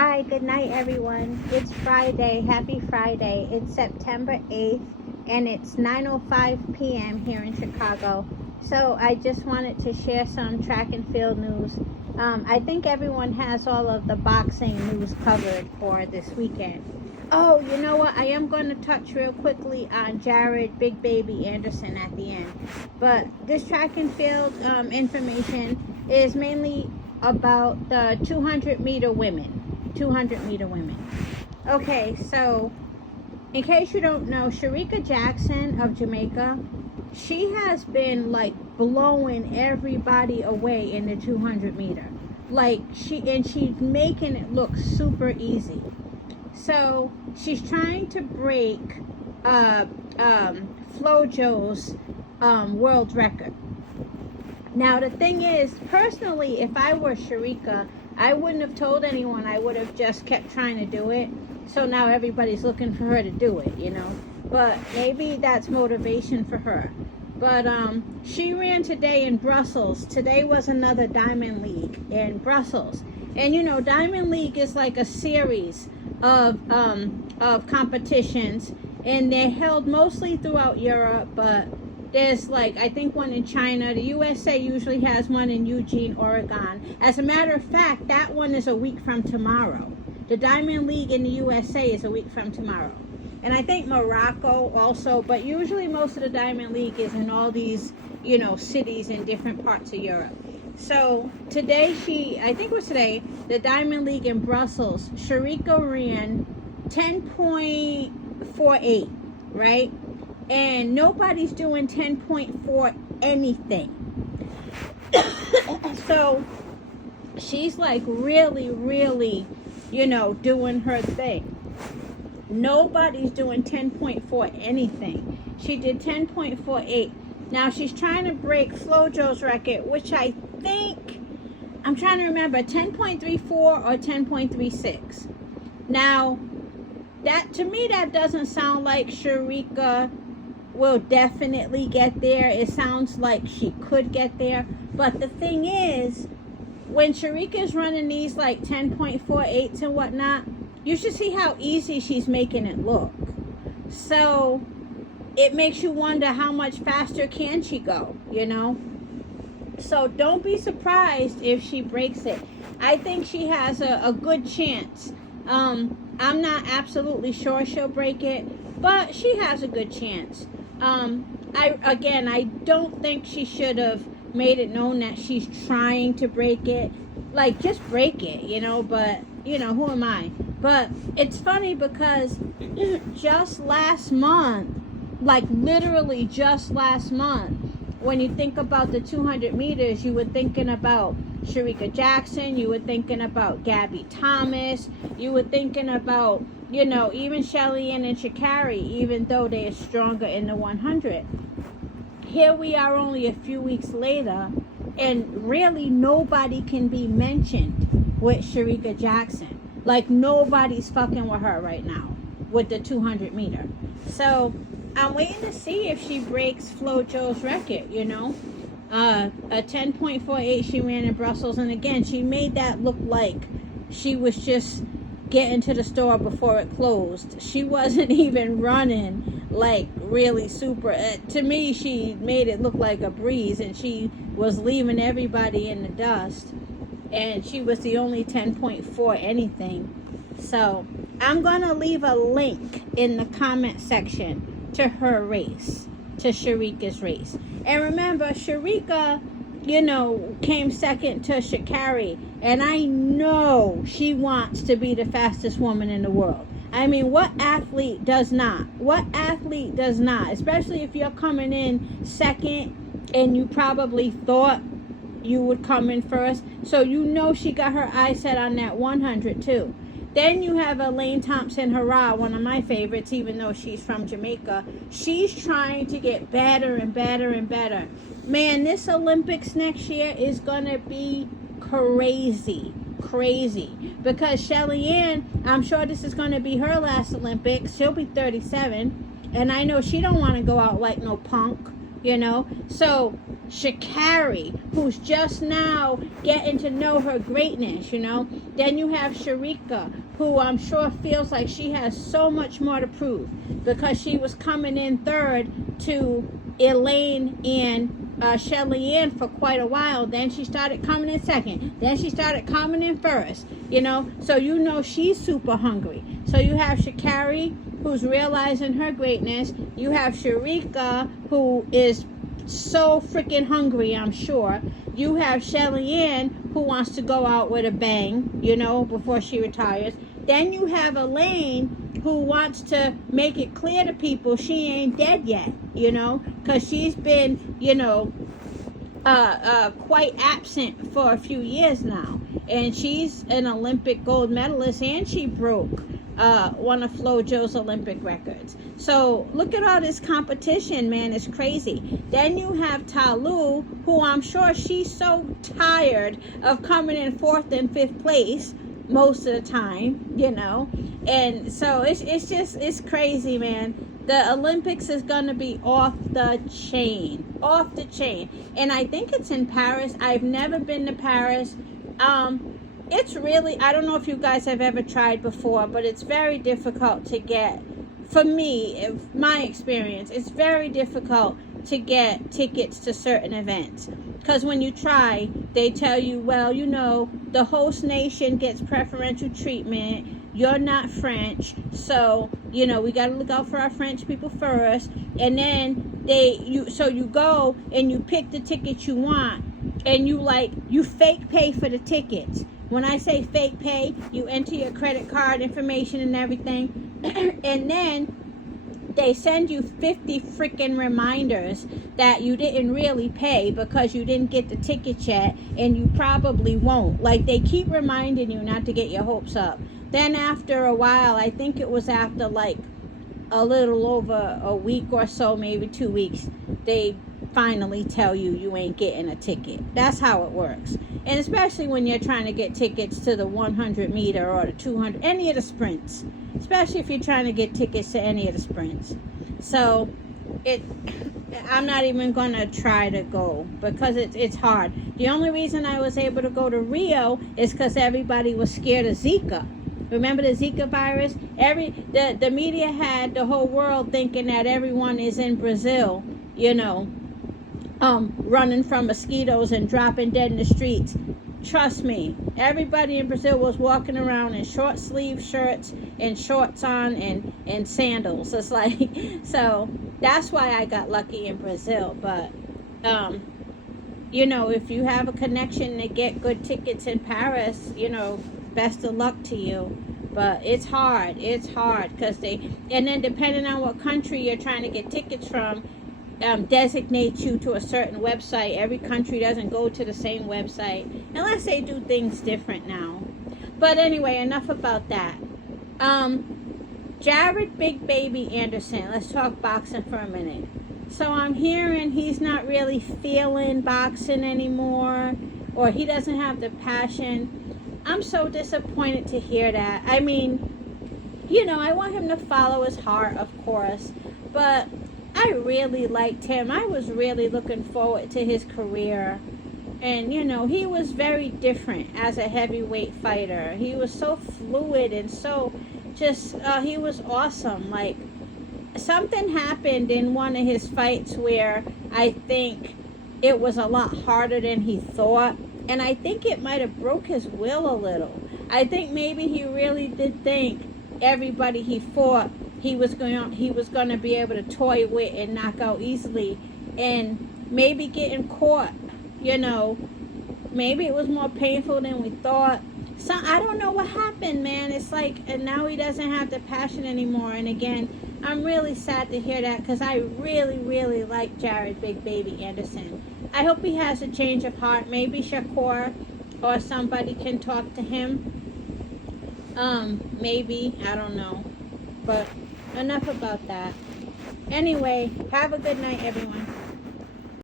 Hi, good night, everyone. It's Friday. Happy Friday. It's September 8th, and it's 9:05 p.m. here in Chicago. So I just wanted to share some track and field news. I think everyone has all of the boxing news covered for this weekend. Oh, you know what? I am going to touch real quickly on Jared Big Baby Anderson at the end. But this track and field information is mainly about the 200-meter women. 200-meter women. Okay, so in case you don't know, Shericka Jackson of Jamaica, she has been like blowing everybody away in the 200-meter. Like she's making it look super easy. So she's trying to break Flojo's world record. Now the thing is, personally, if I were Shericka, I wouldn't have told anyone. I would have just kept trying to do it. So now everybody's looking for her to do it, you know. But maybe that's motivation for her. But she ran today in Brussels. Today was another Diamond League in Brussels. And you know, Diamond League is like a series of competitions, and they're held mostly throughout Europe, but there's like, I think, one in China. The USA usually has one in Eugene, Oregon. As a matter of fact, that one is a week from tomorrow. The Diamond League in the USA is a week from tomorrow. And I think Morocco also, but usually most of the Diamond League is in all these, you know, cities in different parts of Europe. So today I think it was today, the Diamond League in Brussels, Shericka ran 10.48, right? And nobody's doing 10.4 anything. So she's like really, you know, doing her thing. Nobody's doing 10.4 anything. She did 10.48. Now she's trying to break Flojo's record, which I think, I'm trying to remember, 10.34 or 10.36. Now, that, to me, that doesn't sound like Shericka will definitely get there. It sounds like she could get there. But the thing is, when Shericka is running these like 10.48s and whatnot, you should see how easy she's making it look. So it makes you wonder, how much faster can she go, you know? So don't be surprised if she breaks it. I think she has a good chance. I'm not absolutely sure she'll break it, but she has a good chance. I don't think she should have made it known that she's trying to break it. Like, just break it, you know, but, you know, who am I? But it's funny because just last month, like literally just last month, when you think about the 200 meters, you were thinking about Shericka Jackson, you were thinking about Gabby Thomas, you were thinking about, you know, even Shelly-Ann and Sha'Carri, even though they are stronger in the 100. Here we are only a few weeks later, and really nobody can be mentioned with Shericka Jackson. Like, nobody's fucking with her right now with the 200 meter. So I'm waiting to see if she breaks Flojo's record, you know. A 10.48 she ran in Brussels, and again, she made that look like she was just getting to the store before it closed. She wasn't even running like really super. To me, she made it look like a breeze, and she was leaving everybody in the dust, and she was the only 10.4 anything. So I'm gonna leave a link in the comment section to her race, to Shericka's race. And remember, Shericka, you know, came second to Sha'Carri, and I know she wants to be the fastest woman in the world. I mean, what athlete does not? What athlete does not? Especially if you're coming in second and you probably thought you would come in first. So you know she got her eyes set on that 100 too. Then you have Elaine Thompson-Herah, one of my favorites, even though she's from Jamaica. She's trying to get better and better and better. Man, this Olympics next year is going to be crazy. Because Shelly-Ann, I'm sure this is going to be her last Olympics. She'll be 37. And I know she don't want to go out like no punk, you know. So Sha'Carri, who's just now getting to know her greatness, you know. Then you have Shericka, who I'm sure feels like she has so much more to prove because she was coming in third to Elaine and Shelly Ann for quite a while. Then she started coming in second. Then she started coming in first, you know. So you know she's super hungry. So you have Sha'Carri, who's realizing her greatness. You have Shericka, who is so freaking hungry, I'm sure. You have Shelly Ann, who wants to go out with a bang, you know, before she retires. Then you have Elaine, who wants to make it clear to people she ain't dead yet, you know, because she's been, you know, quite absent for a few years now. And she's an Olympic gold medalist, and she broke one of FloJo's Olympic records. So look at all this competition, man. It's crazy. Then you have Talu, who I'm sure she's so tired of coming in 4th and 5th place most of the time, you know. And so it's crazy, man. The Olympics is going to be off the chain. And I think it's in Paris. I've never been to Paris. It's really, I don't know if you guys have ever tried before, but it's very difficult to get, for me, my experience, it's very difficult to get tickets to certain events. Because when you try, they tell you, well, you know, the host nation gets preferential treatment. You're not French, so, you know, we got to look out for our French people first. And then you go and you pick the tickets you want, and you fake pay for the tickets. When I say fake pay, you enter your credit card information and everything, and then they send you 50 freaking reminders that you didn't really pay because you didn't get the ticket yet, and you probably won't. Like, they keep reminding you not to get your hopes up. Then after a while, I think it was after like a little over a week or so, maybe 2 weeks, they finally tell you you ain't getting a ticket. That's how it works. And especially when you're trying to get tickets to the 100 meter or the 200, any of the sprints, especially if you're trying to get tickets to any of the sprints. So I'm not even going to try to go because it's hard. The only reason I was able to go to Rio is because everybody was scared of Zika. Remember the Zika virus? The media had the whole world thinking that everyone is in Brazil, you know, running from mosquitoes and dropping dead in the streets. Trust me, everybody in Brazil was walking around in short sleeve shirts and shorts on and sandals. It's like, so that's why I got lucky in Brazil. But you know, if you have a connection to get good tickets in Paris, you know, best of luck to you. But it's hard because and then depending on what country you're trying to get tickets from, designate you to a certain website. Every country doesn't go to the same website unless they do things different now. But anyway, enough about that. Jared Big Baby Anderson, let's talk boxing for a minute. So I'm hearing he's not really feeling boxing anymore, or he doesn't have the passion. I'm so disappointed to hear that. I mean, you know, I want him to follow his heart, of course, but I really liked him. I was really looking forward to his career. And, you know, he was very different as a heavyweight fighter. He was so fluid and so just, he was awesome. Like, something happened in one of his fights where I think it was a lot harder than he thought. And I think it might have broke his will a little. I think maybe he really did think everybody he fought, he was going to be able to toy with and knock out easily. And maybe getting caught, you know, maybe it was more painful than we thought. So I don't know what happened, man. It's like, and now he doesn't have the passion anymore. And again, I'm really sad to hear that because I really, really like Jared Big Baby Anderson. I hope he has a change of heart. Maybe Shakur or somebody can talk to him. Maybe, I don't know. But enough about that. Anyway, have a good night, everyone.